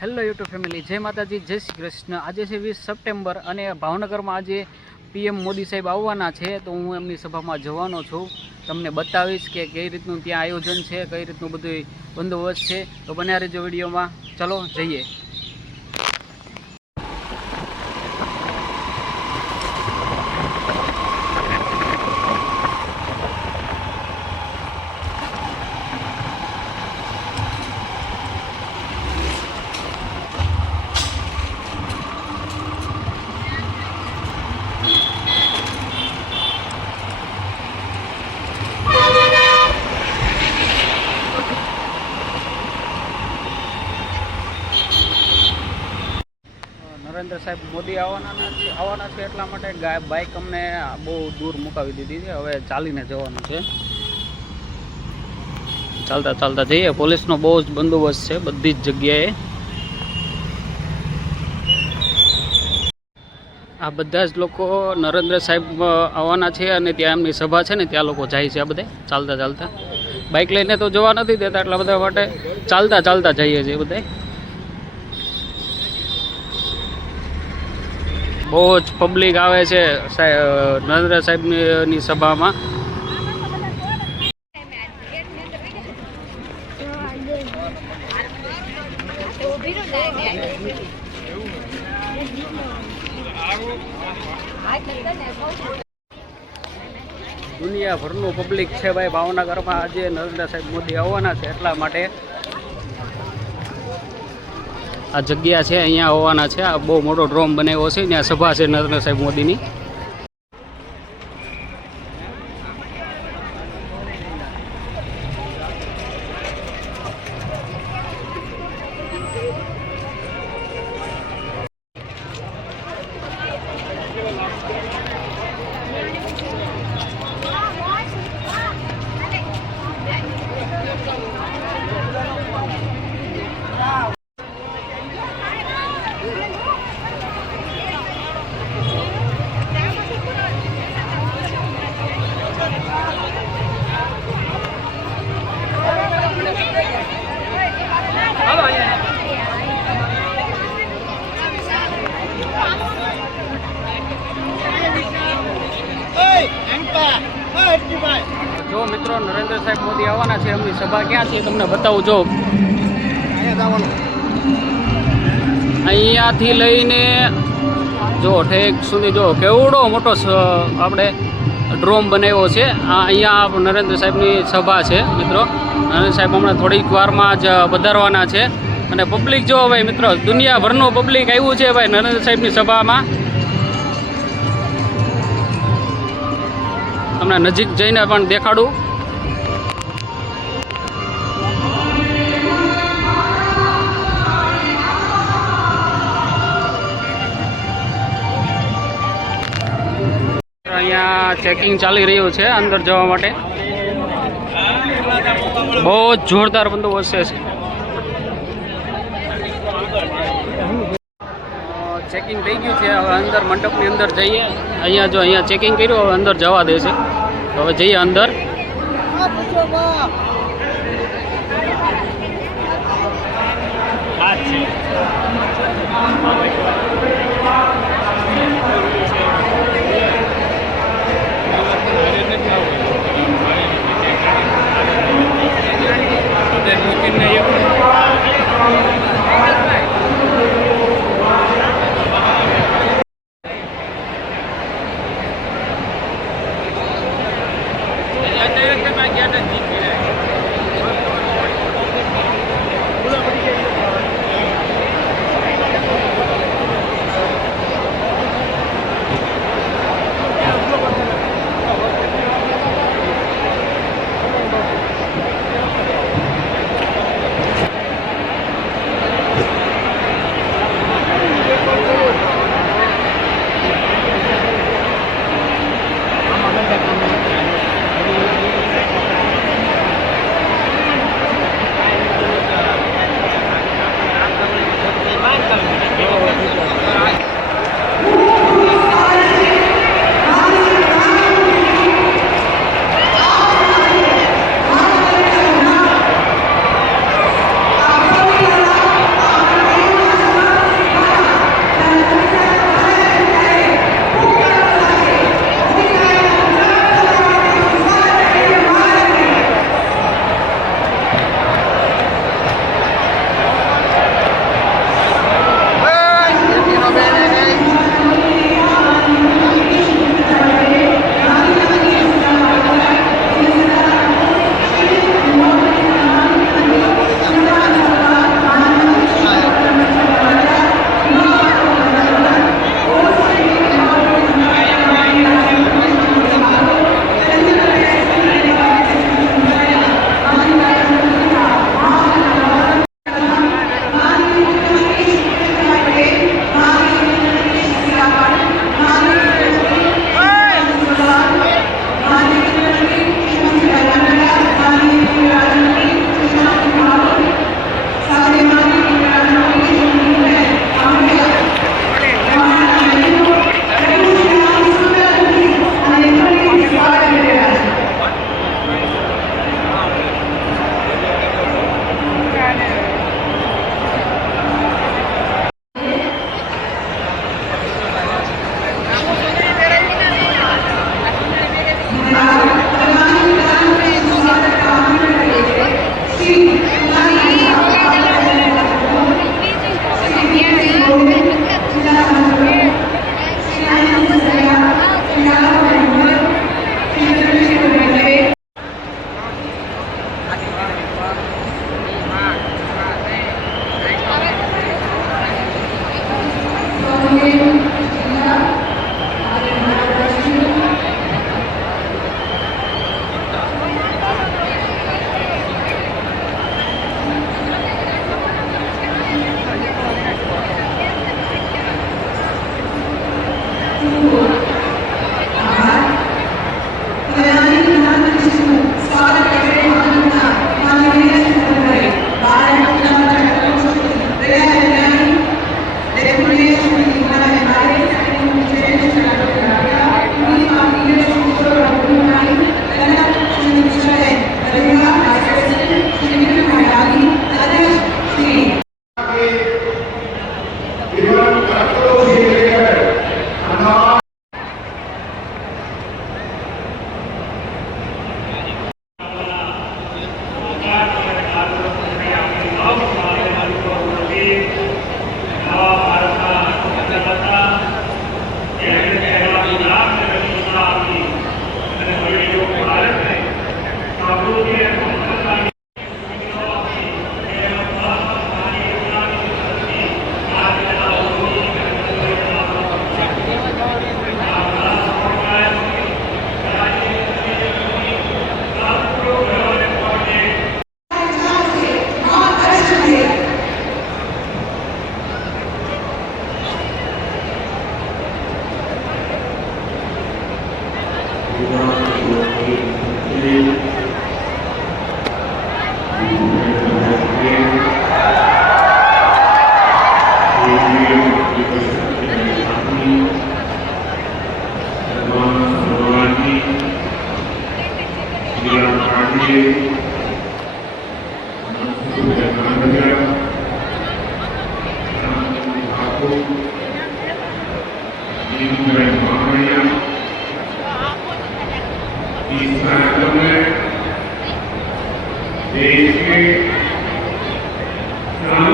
Hello YouTube family, જય માતાજી, જય શ્રી કૃષ્ણ। આજે છે 20 સપ્ટેમ્બર અને ભાવનગરમાં આજે પીએમ મોદી સાહેબ આવવાના છે, તો હું એમની સભામાં જવાનો છું। તમને બતાવીશ કે કઈ રીતનું ત્યાં આયોજન છે, કઈ રીતનું બધું બંદોબસ્ત છે, તો બન્યા રહેજો વિડીયોમાં। ચલો જઈએ। નરેન્દ્ર સાહેબ મોદી આવવાના છે એટલા માટે બાઇક અમને બહુ દૂર મુકાવી દીધી છે। હવે ચાલીને જવાનું છે, ચાલતા ચાલતા જઈએ। પોલીસનો બહુ જ બંદોબસ્ત છે બધી જ જગ્યાએ। આ બધા જ લોકો નરેન્દ્ર સાહેબ આવવાના છે અને ત્યાં એમની સભા છે ને ત્યાં લોકો જાય છે। આ બધા ચાલતા ચાલતા, બાઇક લઈને તો જવા નથી દેતા એટલા બધા માટે ચાલતા ચાલતા જઈએ છીએ બધા। બહુ જ પબ્લિક આવે છે નરેન્દ્ર સાહેબની સભામાં। દુનિયાભરનું પબ્લિક છે ભાઈ ભાવનગરમાં। આજે નરેન્દ્ર સાહેબ મોદી આવવાના છે એટલા માટે આ જગ્યા છે, અહીંયા આવવાના છે। આ બહુ મોટો ડ્રોમ બનાવ્યો છે, ત્યાં સભા છે નરેન્દ્ર સાહેબ મોદીની। જો મિત્રો, નરેન્દ્ર સાહેબ મોદી આવવાના છે, એમની સભા ક્યાં છે તમને બતાવું। જો અહીંયાથી લઈને જો ઠેક સુધી જો કેવડો મોટો આપણે ડ્રોમ બનાવ્યો છે। અહીંયા નરેન્દ્ર સાહેબની સભા છે મિત્રો। નરેન્દ્ર સાહેબ હમણાં થોડીક વારમાં જ પધારવાના છે અને પબ્લિક જો ભાઈ મિત્રો, દુનિયાભરનું પબ્લિક આવ્યું છે ભાઈ નરેન્દ્ર સાહેબની સભામાં। તમને નજીક જઈને પણ દેખાડું। અહીંયા ચેકિંગ ચાલી રહ્યું છે અંદર જવા માટે। બહુ જ જોરદાર બંદોબસ્ત છે। ચેકિંગ થઈ ગયું છે, હવે અંદર મંડપની અંદર જઈએ। અહીંયા જો અહીંયા ચેકિંગ કર્યું, હવે અંદર જવા દે છે, હવે જઈએ અંદર।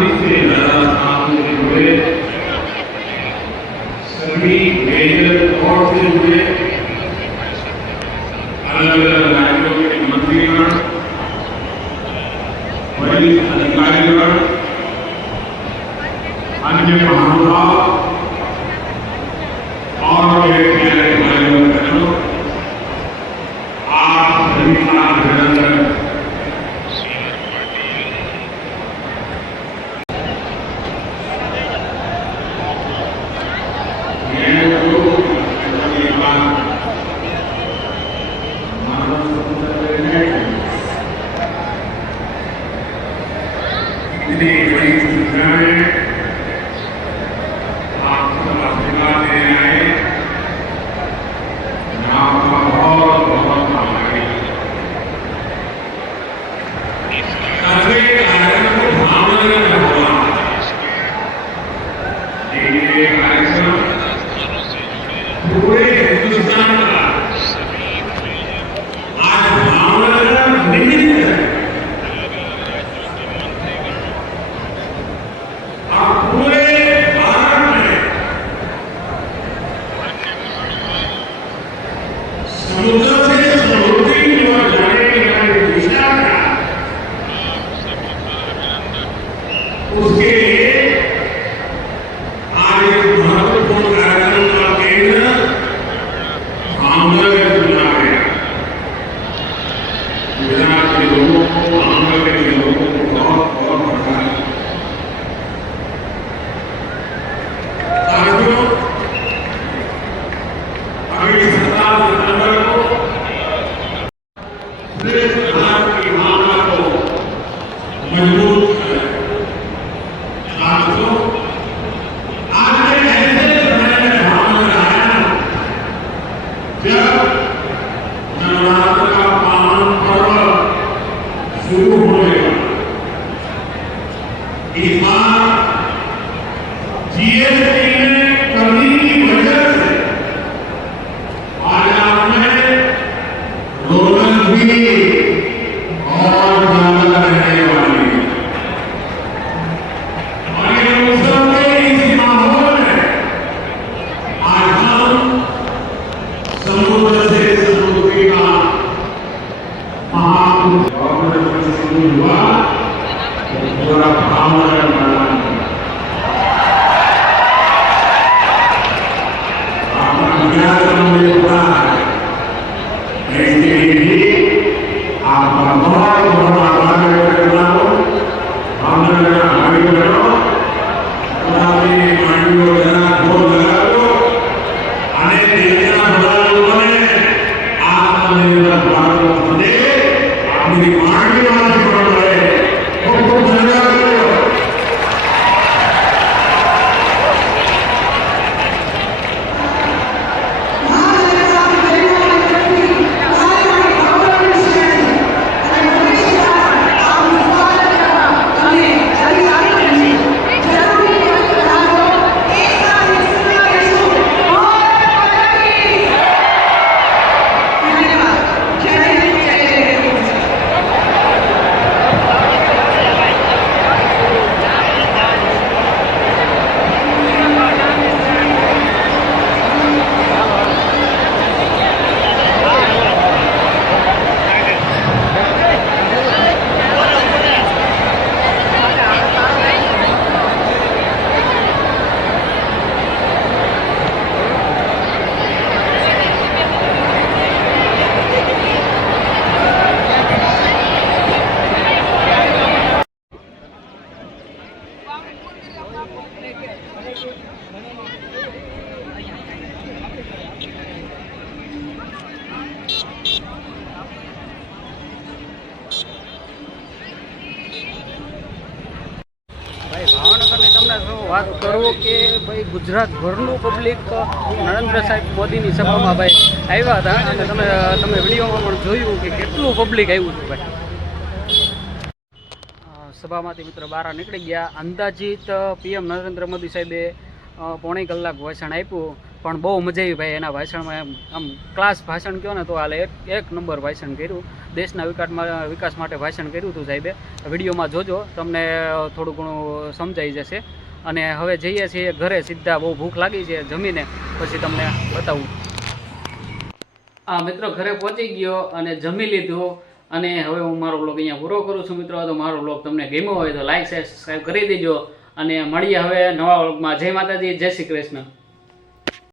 आजादी से ज्यादा काम से जुड़े सभी मेजर कोर्ट से जुड़े अलग अलग राज्यों के मंत्रीगण, वरिष्ठ अधिकारीगण, अन्य महानुभाव और मेरे प्यारे भाइयों बहनों, आप सभी का अभिनंदन। इतनी बड़ी संख्या में आप सब आशीर्वाद देने आए, आपका बहुत बहुत आभारी। कार्यक्रम को भावनगर में हुआ, ये कार्यक्रम पूरे हिंदुस्तान का आज भावनगर निमित्त है। पूरे भारत में समुद्र से समृद्धि की ओर जाने की हमारी दिशा का, उसके लिए आज एक महत्वपूर्ण कार्यक्रम का केंद्र भावनगर चुना गया। गुजरात के लोगों को, भावनगर के लोगों को बहुत बहुत बधाई। अगली 17 सितंबर को श्रेष्ठ भारत की भावना को मजबूत करें। साथियों, आज मैं ऐसे समय में भावनगर आया जब नवरात्र का पावन पर्व शुरू होने वाला। इस बार जीएसटी में कमी की वजह से बाजार में रौनक भी और ज्यादा रहने वाली है। और ये उत्सव के इस माहौल में आज हम समुद्र से समृद्धि का महाकुंभ शुरू हुआ, पूरा भावनगर बना। आपका बहुत बहुत आभार व्यक्त करता हूँ। भावनगर भाई बहनों, मांडियों जरा ढोल लगा दो, अनेक योजना बना लोगों ने आत्मनिर्भर भारत बने, अपनी मांडी वाली बढ़ रहे, खूब धन्यवाद। વાત કરું કે ભાઈ ગુજરાતભરનું પબ્લિક નરેન્દ્ર સાહેબ મોદીની સભામાં ભાઈ આવ્યા હતા અને તમે વિડીયોમાં પણ જોયું કે કેટલું પબ્લિક આવ્યું છે ભાઈ. સભામાંથી મિત્રો બહાર નીકળી ગયા. અંદાજિત પીએમ નરેન્દ્ર મોદી સાહેબે પોણી કલાક ભાષણ આપ્યું, પણ બહુ મજા આવી ભાઈ એના ભાષણમાં. આમ ક્લાસ ભાષણ કહો ને તો હાલે એક નંબર ભાષણ કર્યું. દેશના વિકાસ માટે ભાષણ કર્યું હતું સાહેબે. વિડીયોમાં જોજો, તમને થોડું ઘણું સમજાઈ જશે. અને હવે જઈએ છીએ ઘરે સીધા, બહુ ભૂખ લાગી છે, જમીને પછી તમને બતાવું. આ મિત્રો ઘરે પહોંચી ગયો અને જમી લીધું, અને હવે હું મારો બ્લોગ અહીંયા પૂરો કરું છું. મિત્રો, તો મારો બ્લોગ તમને ગમ્યો હોય તો લાઈક શેર સબસ્ક્રાઈબ કરી દેજો, અને મળીએ હવે નવા બ્લોગમાં. જય માતાજી, જય શ્રી કૃષ્ણ.